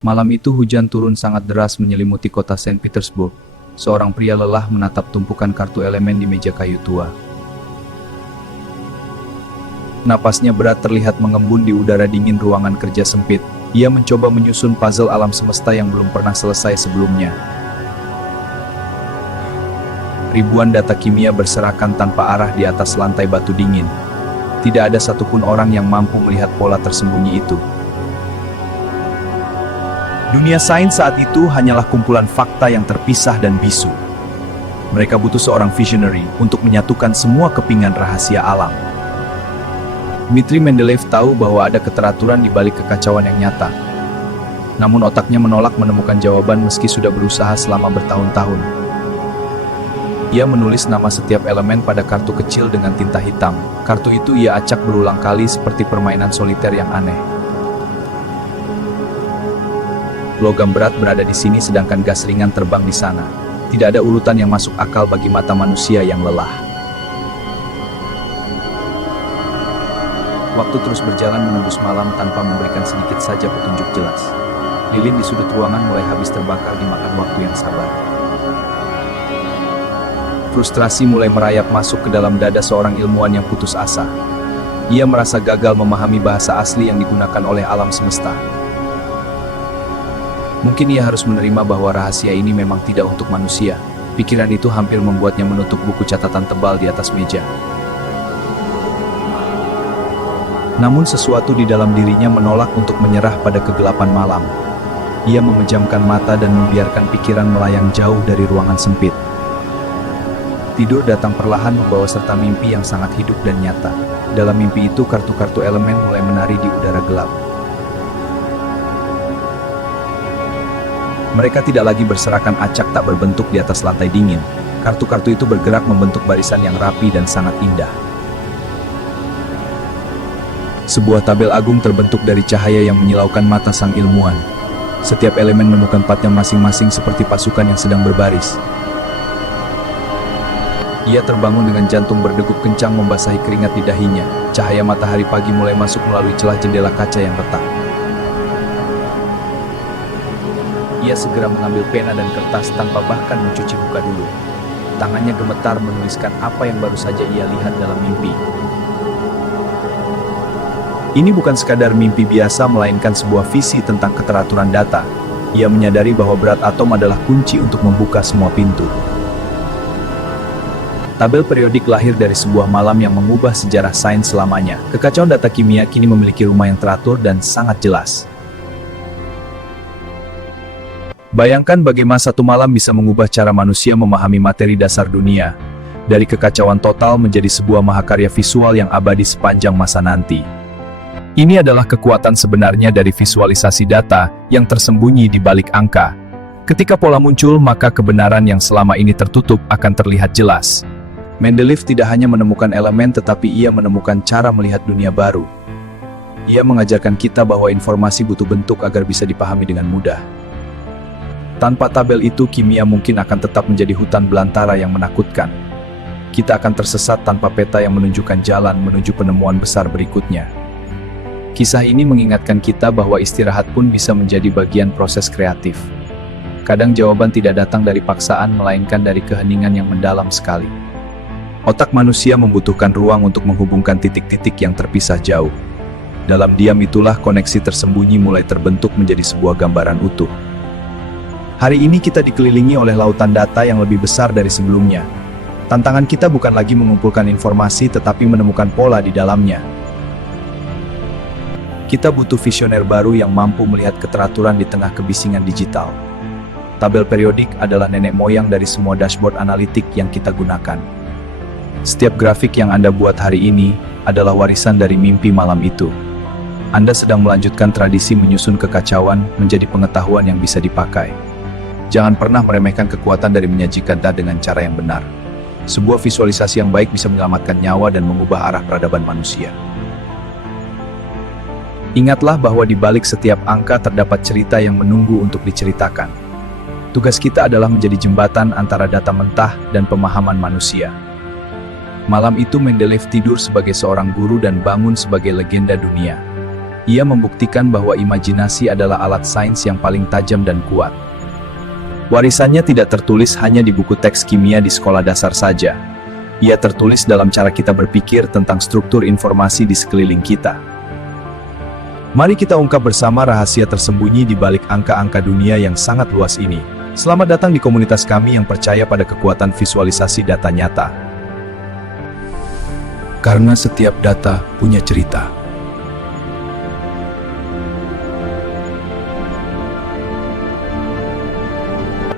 Malam itu hujan turun sangat deras menyelimuti kota Saint Petersburg. Seorang pria lelah menatap tumpukan kartu elemen di meja kayu tua. Napasnya berat terlihat mengembun di udara dingin ruangan kerja sempit. Ia mencoba menyusun puzzle alam semesta yang belum pernah selesai sebelumnya. Ribuan data kimia berserakan tanpa arah di atas lantai batu dingin. Tidak ada satupun orang yang mampu melihat pola tersembunyi itu. Dunia sains saat itu hanyalah kumpulan fakta yang terpisah dan bisu. Mereka butuh seorang visionary untuk menyatukan semua kepingan rahasia alam. Dmitri Mendeleev tahu bahwa ada keteraturan di balik kekacauan yang nyata. Namun otaknya menolak menemukan jawaban meski sudah berusaha selama bertahun-tahun. Ia menulis nama setiap elemen pada kartu kecil dengan tinta hitam. Kartu itu ia acak berulang kali seperti permainan soliter yang aneh. Logam berat berada di sini sedangkan gas ringan terbang di sana. Tidak ada urutan yang masuk akal bagi mata manusia yang lelah. Waktu terus berjalan menembus malam tanpa memberikan sedikit saja petunjuk jelas. Lilin di sudut ruangan mulai habis terbakar dimakan waktu yang sabar. Frustrasi mulai merayap masuk ke dalam dada seorang ilmuwan yang putus asa. Ia merasa gagal memahami bahasa asli yang digunakan oleh alam semesta. Mungkin ia harus menerima bahwa rahasia ini memang tidak untuk manusia. Pikiran itu hampir membuatnya menutup buku catatan tebal di atas meja. Namun sesuatu di dalam dirinya menolak untuk menyerah pada kegelapan malam. Ia memejamkan mata dan membiarkan pikiran melayang jauh dari ruangan sempit. Tidur datang perlahan membawa serta mimpi yang sangat hidup dan nyata. Dalam mimpi itu kartu-kartu elemen mulai menari di udara gelap. Mereka tidak lagi berserakan acak tak berbentuk di atas lantai dingin. Kartu-kartu itu bergerak membentuk barisan yang rapi dan sangat indah. Sebuah tabel agung terbentuk dari cahaya yang menyilaukan mata sang ilmuwan. Setiap elemen menemukan tempatnya masing-masing seperti pasukan yang sedang berbaris. Ia terbangun dengan jantung berdegup kencang membasahi keringat di dahinya. Cahaya matahari pagi mulai masuk melalui celah jendela kaca yang retak. Ia segera mengambil pena dan kertas tanpa bahkan mencuci muka dulu. Tangannya gemetar menuliskan apa yang baru saja ia lihat dalam mimpi. Ini bukan sekadar mimpi biasa melainkan sebuah visi tentang keteraturan data. Ia menyadari bahwa berat atom adalah kunci untuk membuka semua pintu. Tabel periodik lahir dari sebuah malam yang mengubah sejarah sains selamanya. Kekacauan data kimia kini memiliki rumah yang teratur dan sangat jelas. Bayangkan bagaimana satu malam bisa mengubah cara manusia memahami materi dasar dunia. Dari kekacauan total menjadi sebuah mahakarya visual yang abadi sepanjang masa nanti. Ini adalah kekuatan sebenarnya dari visualisasi data yang tersembunyi di balik angka. Ketika pola muncul, maka kebenaran yang selama ini tertutup akan terlihat jelas. Mendeleev tidak hanya menemukan elemen tetapi ia menemukan cara melihat dunia baru. Ia mengajarkan kita bahwa informasi butuh bentuk agar bisa dipahami dengan mudah. Tanpa tabel itu, kimia mungkin akan tetap menjadi hutan belantara yang menakutkan. Kita akan tersesat tanpa peta yang menunjukkan jalan menuju penemuan besar berikutnya. Kisah ini mengingatkan kita bahwa istirahat pun bisa menjadi bagian proses kreatif. Kadang jawaban tidak datang dari paksaan, melainkan dari keheningan yang mendalam sekali. Otak manusia membutuhkan ruang untuk menghubungkan titik-titik yang terpisah jauh. Dalam diam itulah koneksi tersembunyi mulai terbentuk menjadi sebuah gambaran utuh. Hari ini kita dikelilingi oleh lautan data yang lebih besar dari sebelumnya. Tantangan kita bukan lagi mengumpulkan informasi tetapi menemukan pola di dalamnya. Kita butuh visioner baru yang mampu melihat keteraturan di tengah kebisingan digital. Tabel periodik adalah nenek moyang dari semua dashboard analitik yang kita gunakan. Setiap grafik yang Anda buat hari ini adalah warisan dari mimpi malam itu. Anda sedang melanjutkan tradisi menyusun kekacauan menjadi pengetahuan yang bisa dipakai. Jangan pernah meremehkan kekuatan dari menyajikan data dengan cara yang benar. Sebuah visualisasi yang baik bisa menyelamatkan nyawa dan mengubah arah peradaban manusia. Ingatlah bahwa di balik setiap angka terdapat cerita yang menunggu untuk diceritakan. Tugas kita adalah menjadi jembatan antara data mentah dan pemahaman manusia. Malam itu Mendeleev tidur sebagai seorang guru dan bangun sebagai legenda dunia. Ia membuktikan bahwa imajinasi adalah alat sains yang paling tajam dan kuat. Warisannya tidak tertulis hanya di buku teks kimia di sekolah dasar saja. Ia tertulis dalam cara kita berpikir tentang struktur informasi di sekeliling kita. Mari kita ungkap bersama rahasia tersembunyi di balik angka-angka dunia yang sangat luas ini. Selamat datang di komunitas kami yang percaya pada kekuatan visualisasi data nyata. Karena setiap data punya cerita.